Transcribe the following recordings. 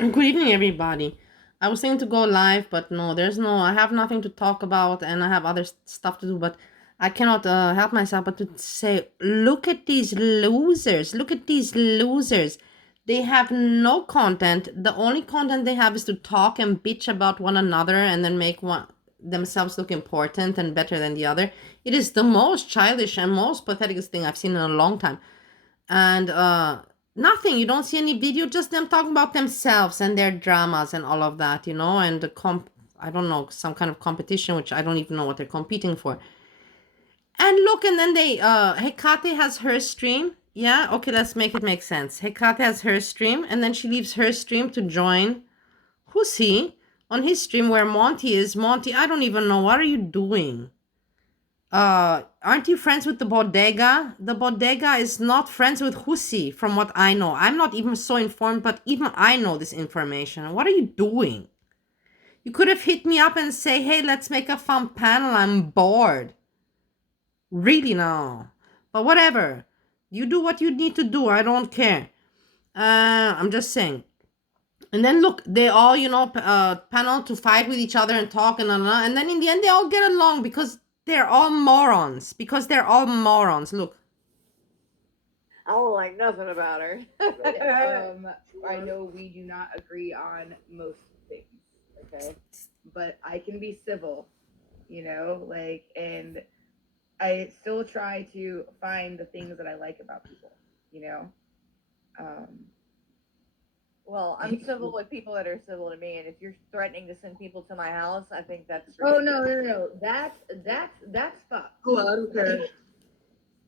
Good evening, everybody. I was thinking to go live, but no, there's no. I have nothing to talk about, and I have other stuff to do. But I cannot help myself but to say, look at these losers. Look at these losers. They have no content. The only content they have is to talk and bitch about one another, and then make one themselves look important and better than the other. It is the most childish and most pathetic thing I've seen in a long time. And nothing, you don't see any video, just them talking about themselves and their dramas and all of that, and I don't know, some kind of competition, which I don't even know what they're competing for. And look, and then Hekate has her stream. Yeah, okay, let's make it make sense. Hekate has her stream, and then she leaves her stream to join, who's he, on his stream where Monty is. Monty, I don't even know, what are you doing? Aren't you friends with the bodega? The bodega is not friends with Husi, from what I know. I'm not even so informed, but even I know this information. What are you doing? You could have hit me up and say, hey, let's make a fun panel. I'm bored. Really now. But whatever. You do what you need to do. I don't care. I'm just saying. And then look, they all, panel to fight with each other and talk and then in the end they all get along because they're all morons. Look. I don't like nothing about her. I know we do not agree on most things, okay? But I can be civil, and I still try to find the things that I like about people, Well, I'm civil with people that are civil to me, and if you're threatening to send people to my house, I think that's Oh no. That's fucked. Oh, I don't care.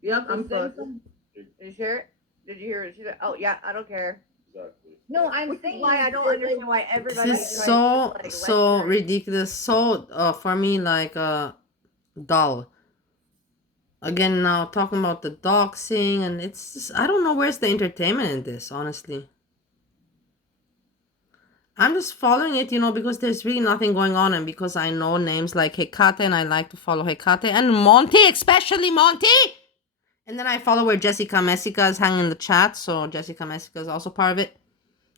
Yep, I'm Send fucked. some- Did you hear it? Did you hear it? She said, "Oh yeah, I don't care." Exactly. No, I'm Which is saying why I don't that, understand why everybody This is tries to, so like, so lecture. ridiculous, so for me, like dull. Again, now talking about the doxing, and it's just, I don't know where's the entertainment in this, honestly. I'm just following it, because there's really nothing going on, and because I know names like Hekate, and I like to follow Hekate, and Monty, especially Monty! And then I follow where Jessica Messica is hanging in the chat, so Jessica Messica is also part of it.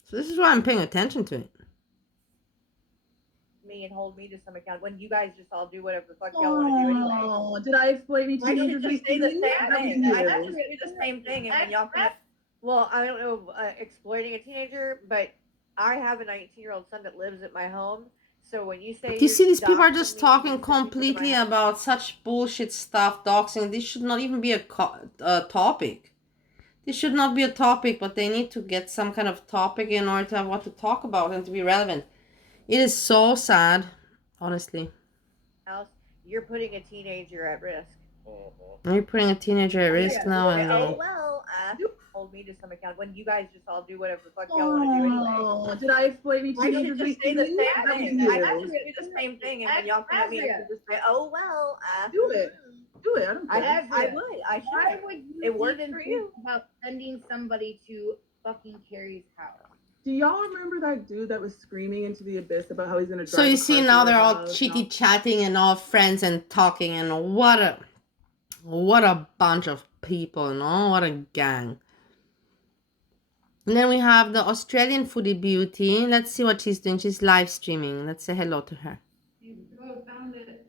So this is why I'm paying attention to it. Me and hold me to some account when you guys just all do whatever the fuck y'all want to do anyway. Oh, did I explain me to I you? should just say the same thing. I That should was do the same thing, and when y'all come. Well, I don't know, exploiting a teenager, but I have a 19-year-old son that lives at my home. So when you say Do you see these people are doxing just me, talking you're sending me to my completely house. about such bullshit stuff, doxing? This should not even be a topic. This should not be a topic, but they need to get some kind of topic in order to have what to talk about and to be relevant. It is so sad, honestly. House, you're putting a teenager at risk. You're putting a teenager at risk yeah, now, yeah, and Oh well, hold me to some account when you guys just all do whatever the fuck y'all want to do anyway. Oh, did I explain me to I you? should just say the same That was thing. you. I should do the same thing, and when y'all come at me, I should just say, "Oh well." Do it. Do it. I don't care. I would. I Why should. would you It worked even for think you. about sending somebody to fucking Carrie's house? Do y'all remember that dude that was screaming into the abyss about how he's gonna drive so you a see car now to they're your all house? chitty chatting and all friends and talking, and what a bunch of people, what a gang. And then we have the Australian foodie beauty. Let's see what she's doing. She's live streaming. Let's say hello to her. Here we go, found it.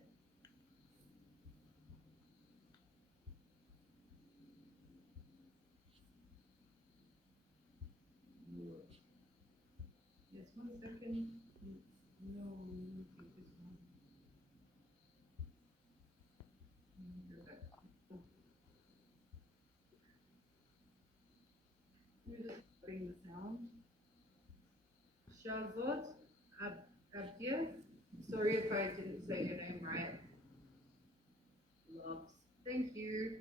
Yes, 1 second. No, let me take this one. You're just putting the sound. Shazot Abdia. Sorry if I didn't say your name right. Loves. Thank you.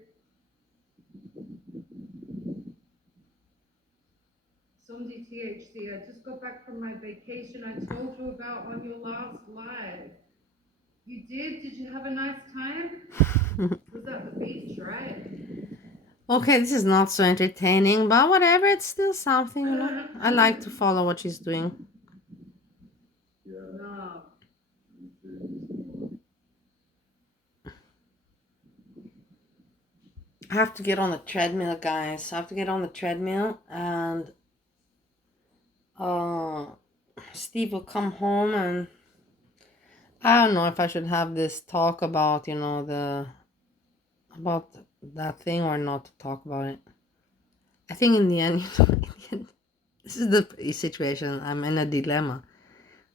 Somebody THC, I just got back from my vacation I told you about on your last live. You did? Did you have a nice time? Was at the beach, right? Okay, this is not so entertaining, but whatever, it's still something, I like to follow what she's doing. No. I have to get on the treadmill, guys. I have to get on the treadmill, and Steve will come home, and I don't know if I should have this talk about, about that thing or not to talk about it. I think in the end, this is the situation. I'm in a dilemma.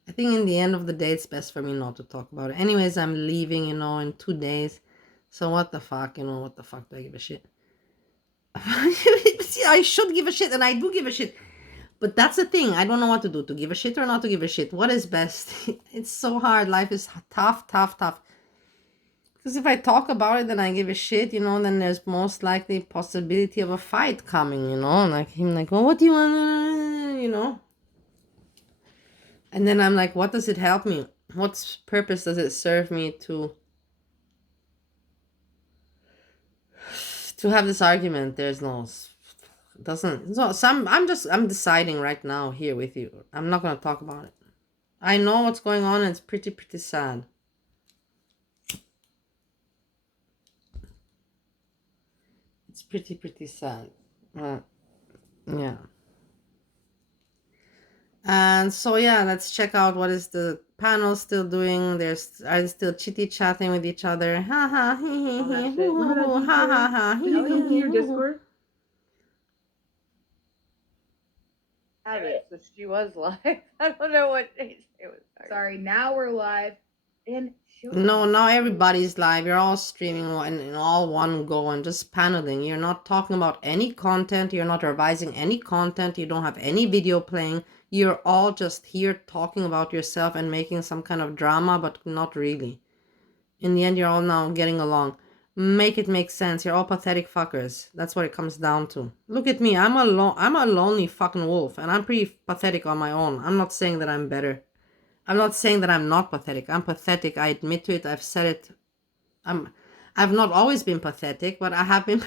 I think in the end of the day, it's best for me not to talk about it. Anyways, I'm leaving, in 2 days. So what the fuck, what the fuck do I give a shit? See, I should give a shit, and I do give a shit. But that's the thing. I don't know what to do. To give a shit or not to give a shit. What is best? It's so hard. Life is tough, tough, tough. Because if I talk about it, then I give a shit, then there's most likely possibility of a fight coming, like him like, oh, what do you want, and then I'm like, what does it help me? What purpose does it serve me to have this argument? There's no, doesn't, so I'm deciding right now here with you. I'm not going to talk about it. I know what's going on, and it's pretty sad. It's pretty sad. Yeah. And so yeah, let's check out what is the panel still doing. Are they still chitty chatting with each other? Ha ha he he Oh, that he shit. Remember that ha ha ha ha Did you come to your Discord? Have it. So she was live. I don't know what it was. Sorry, now we're live. And No, now everybody's live. You're all streaming in all one go and just paneling. You're not talking about any content. You're not revising any content. You don't have any video playing. You're all just here talking about yourself and making some kind of drama, but not really. In the end, you're all now getting along. Make it make sense. You're all pathetic fuckers. That's what it comes down to. Look at me. I'm a lonely fucking wolf, and I'm pretty pathetic on my own. I'm not saying that I'm better. I'm not saying that I'm not pathetic. I'm pathetic. I admit to it. I've said it. I've not always been pathetic, but I have been.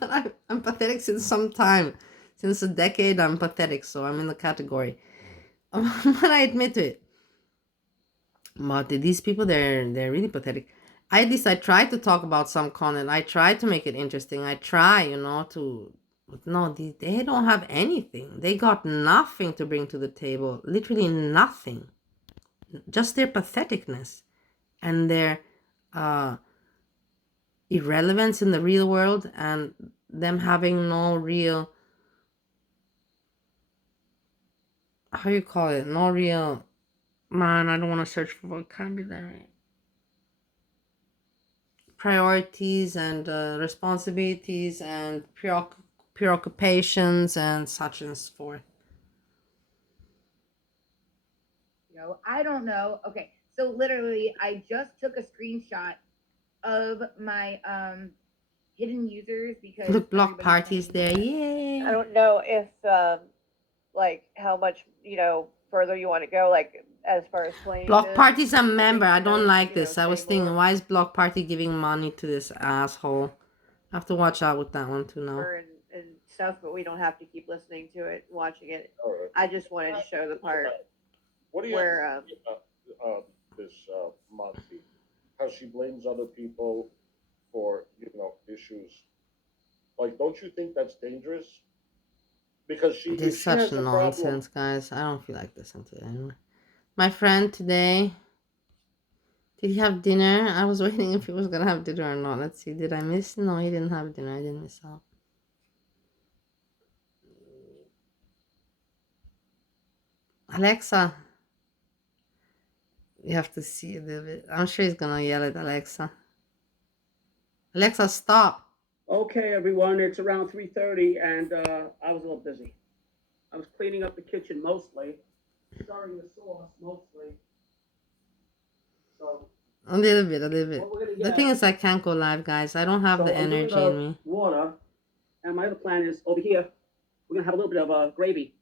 But I'm pathetic since some time. Since a decade, I'm pathetic. So I'm in the category. But I admit to it. But these people, they're really pathetic. At least I try to talk about some content. I try to make it interesting. I try, to. But no, they don't have anything. They got nothing to bring to the table. Literally nothing. Just their patheticness and their irrelevance in the real world, and them having no real, how you call it, no real, man, I don't want to search for vocabulary, priorities and responsibilities and preoccupations and such and so forth. I don't know. Okay, so literally, I just took a screenshot of my hidden users because Look, block everybody's parties saying there. that. Yay. I don't know if like how much further you want to go, like as far as playing. Block this. Party's a I think, member. I don't like you know, this. I was say thinking, more why is Block Party giving money to this asshole? I have to watch out with that one too now. and stuff, but we don't have to keep listening to it, watching it. All right. I just wanted to show the part What do you where think about this Monty? How she blames other people for issues. Like, don't you think that's dangerous? Because This if is she such has a nonsense, guys. I don't feel like listening to it anymore. My friend today, did he have dinner? I was waiting if he was gonna have dinner or not. Let's see. Did I miss? No, he didn't have dinner. I didn't miss out. Alexa. You have to see a little bit. I'm sure he's gonna yell at Alexa. Alexa, stop. Okay, everyone, it's around 3:30, and I was a little busy. I was cleaning up the kitchen mostly, stirring the sauce mostly. So A little bit. what we're gonna The get. thing is, I can't go live, guys. I don't have So the I'm doing energy the in me. water, and my other plan is over here. We're gonna have a little bit of gravy.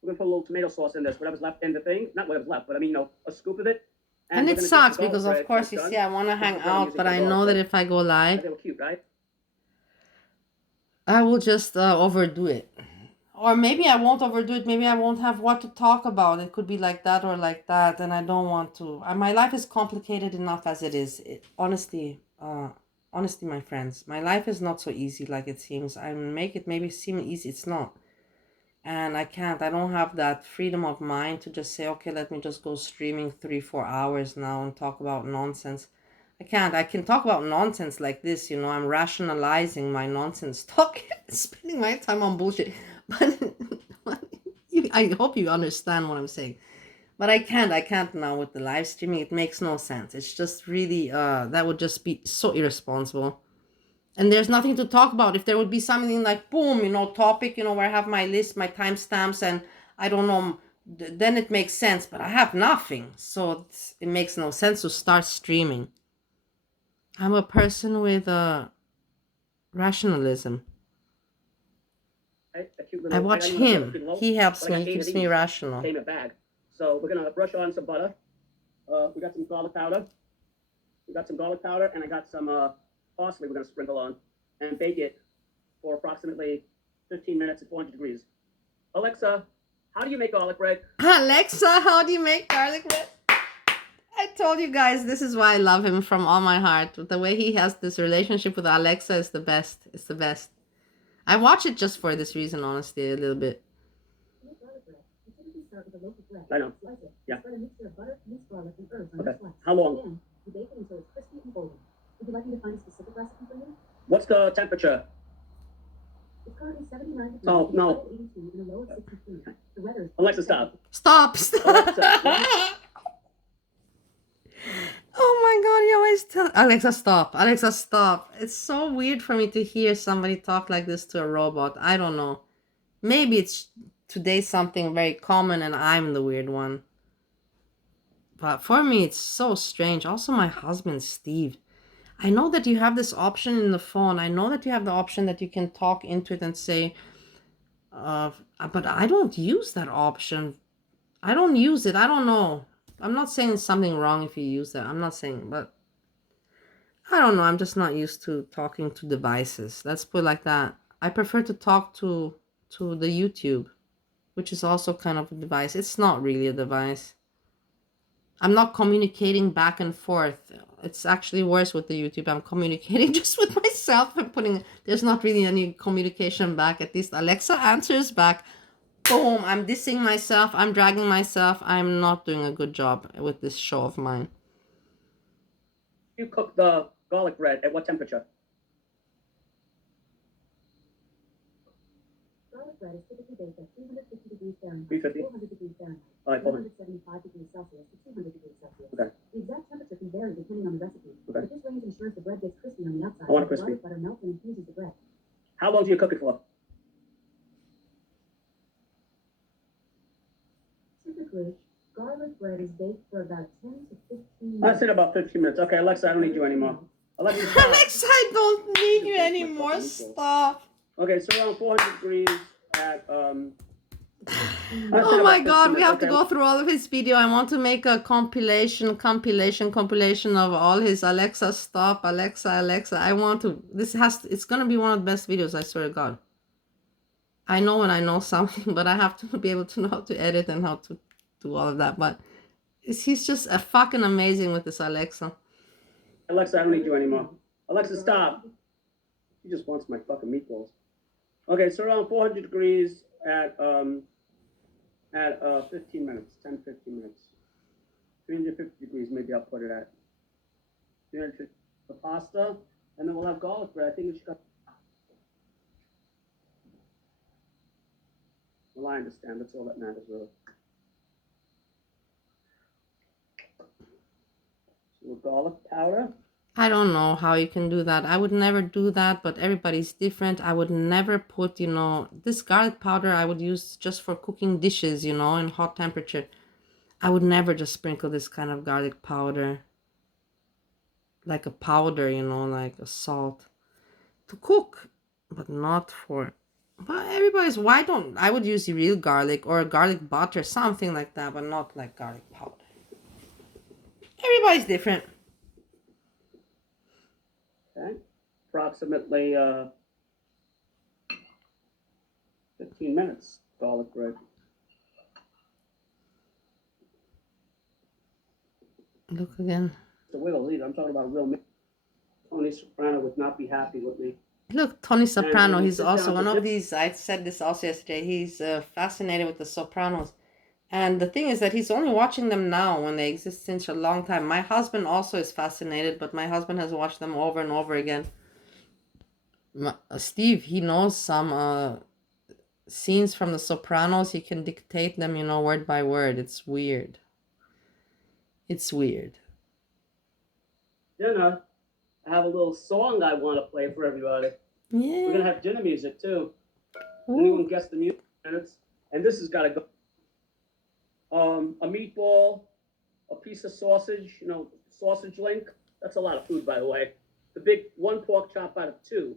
We're gonna put a little tomato sauce in this, whatever's left in the thing. Not whatever's left, but I mean, a scoop of it. And we're it gonna sucks take the garlic because, bread of course, that's you done. see, I want to This hang is what I'm out, using but for I garlic know that bread. if I go live, They look cute, right? I will just overdo it. Or maybe I won't overdo it. Maybe I won't have what to talk about. It could be like that or like that, and I don't want to. My life is complicated enough as it is. Honestly, my friends, my life is not so easy like it seems. I make it maybe seem easy. It's not. and I can't. I don't have that freedom of mind to just say, okay, let me just go streaming 3-4 hours now and talk about nonsense. I can't. I can talk about nonsense like this, I'm rationalizing my nonsense talk, spending my time on bullshit. But I hope you understand what I'm saying. But I can't now with the live streaming. It makes no sense. It's just really, that would just be so irresponsible. And there's nothing to talk about. If there would be something like, boom, topic, where I have my list, my timestamps, and I don't know, then it makes sense. But I have nothing. So it makes no sense to start streaming. I'm a person with rationalism. A cute I little, watch got you him. low, He helps but I me. got He 8 of keeps me these. rational. Came in a bag. So we're gonna brush on some butter. We got some garlic powder. We got some garlic powder, and I got some parsley we're gonna sprinkle on, and bake it for approximately 15 minutes at 400 degrees. Alexa, how do you make garlic bread? Alexa, how do you make garlic bread? I told you guys, this is why I love him from all my heart. The way he has this relationship with Alexa is the best. It's the best. I watch it just for this reason, honestly, a little bit. I know. Yeah. Okay. How long? What's the temperature? Oh, no. Alexa, stop. Stop. Alexa. Oh my god, he always tell Alexa, stop. Alexa, stop. It's so weird for me to hear somebody talk like this to a robot. I don't know. Maybe it's today something very common and I'm the weird one. But for me, it's so strange. Also, my husband, Steve. I know that you have this option in the phone. I know that you have the option that you can talk into it and say, but I don't use that option. I don't use it. I don't know. I'm not saying it's something wrong if you use that. I'm not saying, but I don't know. I'm just not used to talking to devices. Let's put it like that. I prefer to talk to the YouTube, which is also kind of a device. It's not really a device. I'm not communicating back and forth. It's actually worse with the YouTube. I'm communicating just with myself and there's not really any communication back. At least Alexa answers back. Boom, I'm dissing myself. I'm dragging myself. I'm not doing a good job with this show of mine. You cook the garlic bread at what temperature? Garlic bread is typically baked at 350 degrees Fahrenheit, 350? 400 degrees Fahrenheit, All right, hold on. 175 degrees Celsius to 200 degrees Celsius. Okay. The exact temperature can vary depending on the recipe, Okay. but this range ensures the bread gets crispy on the outside. I want it and the crispy. garlic butter melts and infuses the bread. How long do you cook it for? Typically, garlic bread is baked for about 10 to 15 I minutes. said about 15 minutes. Okay, Alexa, I don't need you anymore. Alexa, stop. Alexa, I don't need you anymore. Stop. Okay, so around 400 degrees at Oh my god, we have to go through all of his video. I want to make a compilation of all his Alexa stop, Alexa. I want to, it's gonna be one of the best videos, I swear to god. I know when I know something, but I have to be able to know how to edit and how to do all of that. But he's just a fucking amazing with this Alexa. Alexa, I don't need you anymore. Alexa, stop. He just wants my fucking meatballs. Okay, so around 400 degrees at 15 minutes, 10, 15 minutes. 350 degrees, maybe I'll put it at. 350 the pasta, and then we'll have garlic bread. I think we should got. Well, I understand. That's all that matters, really. So garlic powder. I don't know how you can do that. I would never do that, but everybody's different. I would never put, this garlic powder I would use just for cooking dishes, in hot temperature. I would never just sprinkle this kind of garlic powder. Like a powder, like a salt. To cook, but not for... But I would use real garlic or garlic butter, something like that, but not like garlic powder. Everybody's different. Okay, approximately 15 minutes. Garlic bread. Look again. The wiggles either. I'm talking about real meat. Tony Soprano would not be happy with me. Look, Tony Soprano, when you he's sit also down to one of dip- these. I said this also yesterday. He's fascinated with the Sopranos. And the thing is that he's only watching them now when they exist since a long time. My husband also is fascinated, but my husband has watched them over and over again. Steve, he knows some scenes from the Sopranos. He can dictate them, word by word. It's weird. It's weird. dinner, I have a little song I want to play for everybody. We're gonna Yeah. have dinner music too. Ooh. Anyone guess the music? And this has got to go. A meatball, a piece of sausage, sausage link. That's a lot of food, by the way. The big one pork chop out of two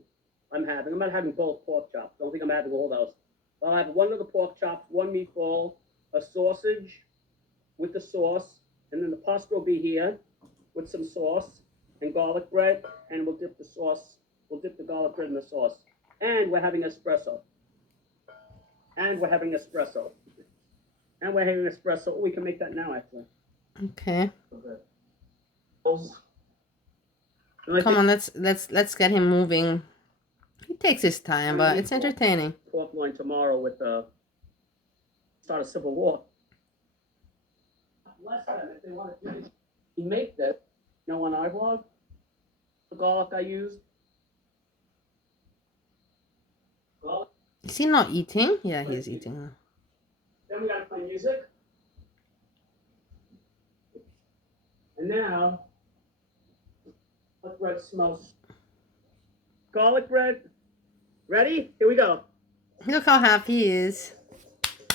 I'm having. I'm not having both pork chops. Don't think I'm having all those. I'll have one of the pork chops, one meatball, a sausage with the sauce, and then the pasta will be here with some sauce and garlic bread, and we'll dip the garlic bread in the sauce. And we're having espresso. And we're having espresso. And we're having espresso. Oh, we can make that now, actually. Okay. Okay. Come on, let's get him moving. He takes his time, but it's entertaining. Pork loin tomorrow with start a civil war. Less than if they want to do it. You make this, on our vlog, the garlic I used. Garlic. Is he not eating? Yeah, he is eating. Then we gotta play music. And now, what bread smells? Garlic bread. Ready? Here we go. Look how happy he is.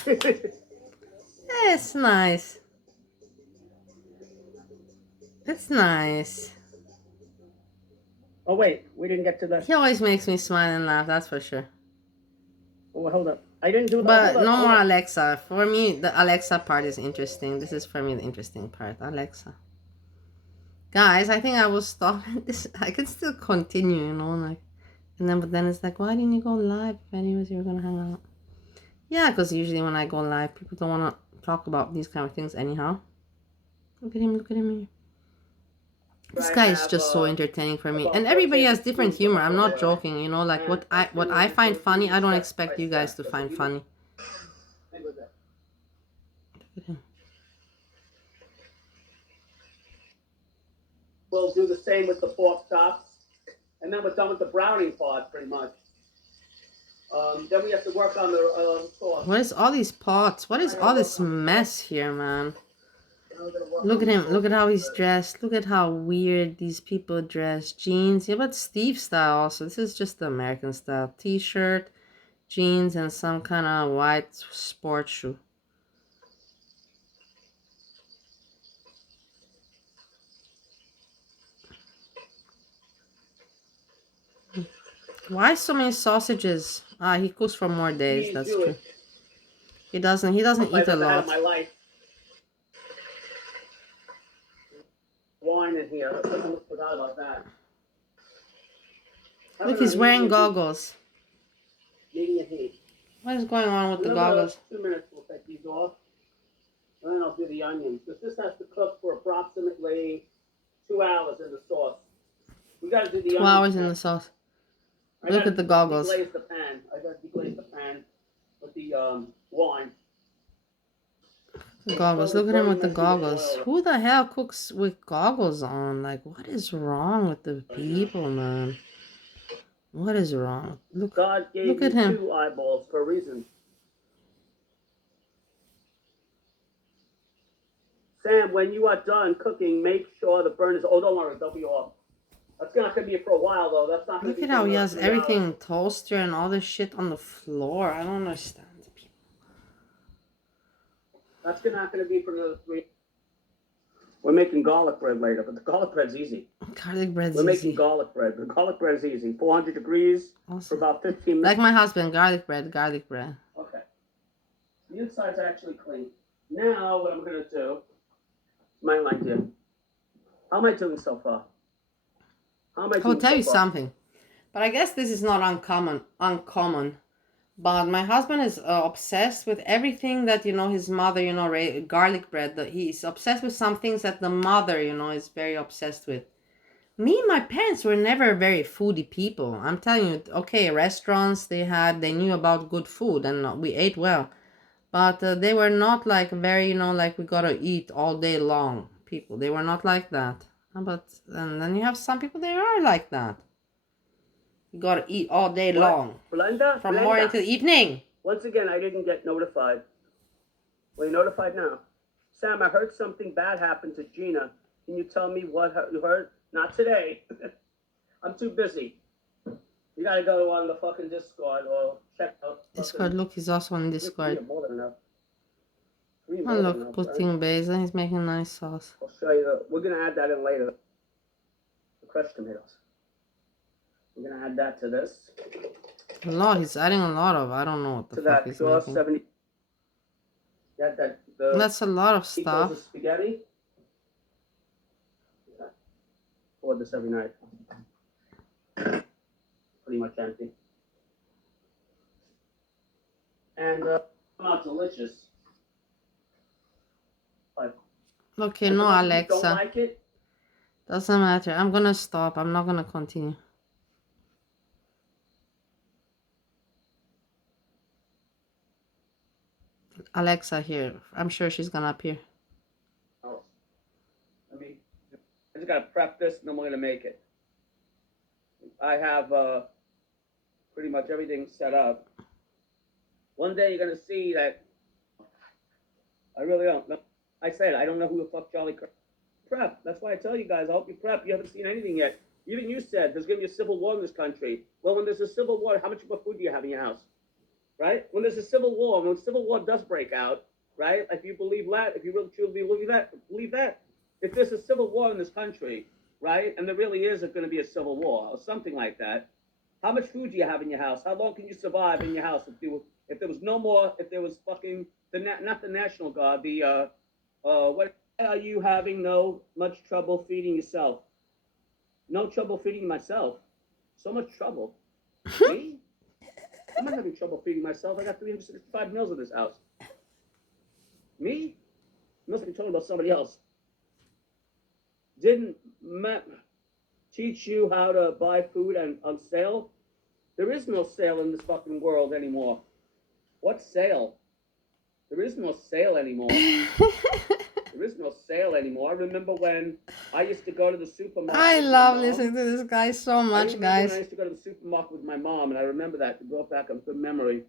It's nice. It's nice. Oh wait, we didn't get to the. He always makes me smile and laugh, that's for sure. Oh, hold up. I didn't do the. But no more Alexa. For me, the Alexa part is interesting. This is for me the interesting part. Alexa. Guys, I think I will stop this. I can still continue, like. But then it's like, why didn't you go live? If anyways, you were gonna hang out. Yeah, because usually when I go live, people don't want to talk about these kind of things anyhow. Look at him, look at him. This guy is just so entertaining for me. And everybody has different humor. I'm not joking, like what I find funny, I don't expect you guys to find funny. Look at him. We'll do the same with the pork chops. And then we're done with the browning part, pretty much. Then we have to work on the sauce. What is all these pots? What is all this mess here, man? Look at him. Look at how he's dressed. Look at how weird these people dress. Jeans. Yeah, but Steve style also. This is just the American style. T-shirt, jeans, and some kind of white sports shoe. Why so many sausages? He cooks for more days. That's true. He doesn't eat a lot. Wine in here. I almost forgot about that. Look, he's wearing goggles. Medium heat. What is going on with the goggles? 2 minutes we'll take these off. And then I'll do the onions. Because this has to cook for approximately 2 hours in the sauce. We got to do the 2 hours in the sauce. Look at the goggles. I got to deglaze the pan with the wine. The goggles. Look at him with the goggles. Who the hell cooks with goggles on? Like, what is wrong with the people, man? What is wrong? Look at him. 2 eyeballs for a reason. Sam, when you are done cooking, make sure the burn is. Oh, don't worry, they'll be off. That's not gonna be for a while though. That's not gonna Look be. at how he has everything in toaster and all this shit on the floor. I don't understand. That's not gonna be for another 3. We're making garlic bread later, but the garlic bread's easy. Garlic bread's We're easy. making garlic bread. The garlic bread is easy. 400 degrees for about 15 minutes. Like my husband, garlic bread. Okay. The inside's actually clean. Now, what I'm gonna do, my idea. How am I doing so far? I'll tell you something. But I guess this is not uncommon. But my husband is obsessed with everything that, his mother, garlic bread. He's obsessed with some things that the mother, is very obsessed with. Me and my parents were never very foodie people. I'm telling you, okay, restaurants they knew about good food and we ate well, but they were not like very, like we gotta eat all day long people. They were not like that. But and then you have some people they are like that. You gotta eat all day What? long, Blenda? from morning till evening. Once again, I didn't get notified. Were you notified now? Sam, I heard something bad happened to Gina. Can you tell me what you heard? Not today. I'm too busy. You gotta go on the fucking Discord or check out. Discord, look, he's also on Discord. More than enough. Oh, look, putting basil. He's making nice sauce. I'll show you. We're gonna add that in later. The crushed tomatoes. We're gonna add that to this. A lot. He's adding a lot of. I don't know what the fuck he's making. 70. That's a lot of stuff. Of spaghetti. Pour this every night. Pretty much empty. And not delicious. Okay, no, Alexa. Don't like it? Doesn't matter. I'm gonna stop. I'm not gonna continue. Alexa here. I'm sure she's gonna appear. Oh. I just gotta prep this and then we're gonna make it. I have pretty much everything set up. One day you're gonna see that I really don't know. I said I don't know who the fuck Charlie prep. That's why I tell you guys, I hope you prep. You haven't seen anything yet. Even you said there's gonna be a civil war in this country. Well, when there's a civil war, how much more food do you have in your house? Right? When there's a civil war, when civil war does break out, right? If you believe that, if you really truly believe that, if there's a civil war in this country, right, and there really is going to be a civil war or something like that, how much food do you have in your house? How long can you survive in your house if there was no more? If there was fucking not the National Guard, the what are you having no much trouble feeding yourself? No trouble feeding myself. So much trouble. Me? I'm not having trouble feeding myself. I got 365 meals in this house. Me? You must be talking about somebody else. Didn't Matt teach you how to buy food on sale? There is no sale in this fucking world anymore. What sale? There is no sale anymore. There is no sale anymore. I remember when I used to go to the supermarket. I love listening to this guy so much, guys. I used to go to the supermarket with my mom, and I remember that. It brought back a good memory.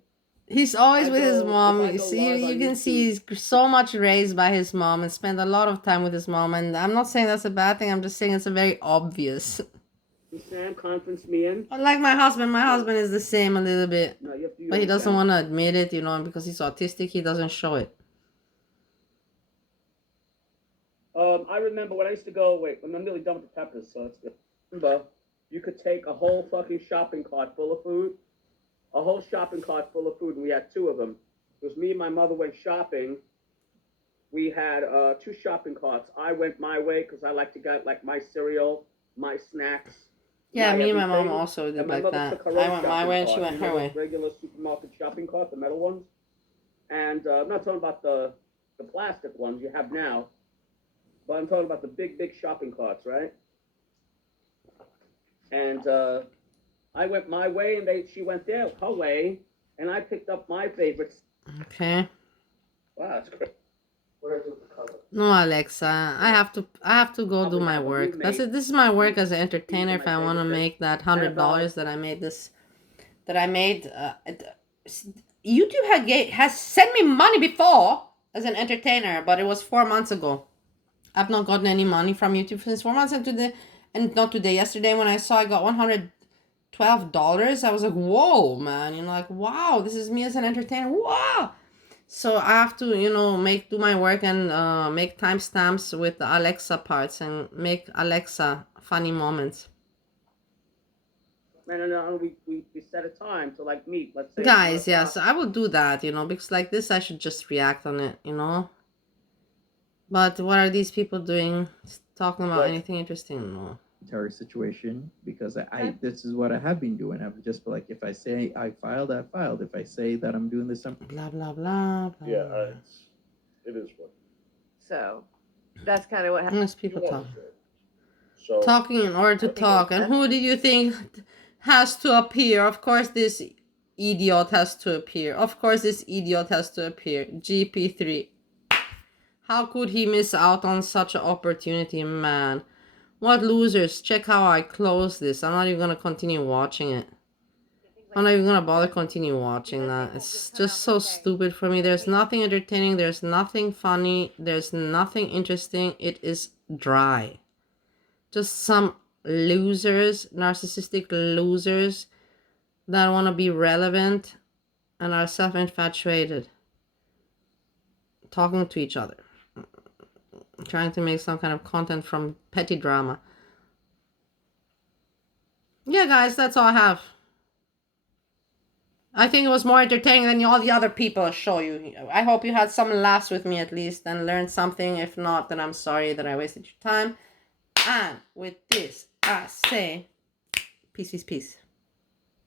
He's always with his mom. You can see he's so much raised by his mom and spend a lot of time with his mom. And I'm not saying that's a bad thing. I'm just saying it's a very obvious. Sam conference me in. Like my husband is the same a little bit, no, but he doesn't want to admit it, because he's autistic. He doesn't show it. I remember when I used to go. Wait, I'm nearly done with the peppers, so that's good. Remember, you could take a whole fucking shopping cart full of food. A whole shopping cart full of food, and we had two of them. It was me and my mother went shopping. We had two shopping carts. I went my way because I like to get like my cereal, my snacks. Yeah, my me and my mom everything. also did And my like mother that. took her I own went my shopping way and she cart, went her way. Regular supermarket shopping cart, the metal ones. And I'm not talking about the plastic ones you have now, but I'm talking about the big shopping carts, right? And I went my way, and she went her way, and I picked up my favorites. Okay. Wow, that's great. What do I do with the cover? No, Alexa, I have to go do my work. That's it. This is my work as an entertainer. If I want to make that $100 that I made YouTube has sent me money before as an entertainer, but it was 4 months ago. I've not gotten any money from YouTube since 4 months, and not today. Yesterday when I saw I got $112, I was like, whoa, man, like, wow, this is me as an entertainer. Wow. So I have to, do my work and make timestamps with the Alexa parts and make Alexa funny moments. And we set a time to like meet. Let's say. Guys, yes, I will do that, because like this, I should just react on it, But what are these people doing? Talking about anything interesting? No. Situation, because I this is what I have been doing. I'm just like, if I say I filed, I filed. If I say that I'm doing this, I'm blah blah blah. Yeah, it is what. So that's kind of what happens. Unless people talk. So Talking in order to I think it talk. was And who did you think has to appear? Of course, this idiot has to appear. Of course, this idiot has to appear. GP3. How could he miss out on such an opportunity, man? What losers? Check how I close this. I'm not even gonna continue watching it. I'm not even gonna bother continue watching that. It's just so stupid for me. There's nothing entertaining. There's nothing funny. There's nothing interesting. It is dry. Just some losers, narcissistic losers that want to be relevant and are self-infatuated. Talking to each other. Trying to make some kind of content from petty drama. Yeah, guys, that's all I have. I think it was more entertaining than all the other people show you. I hope you had some laughs with me at least and learned something. If not, then I'm sorry that I wasted your time. And with this, I say, peace, peace, peace.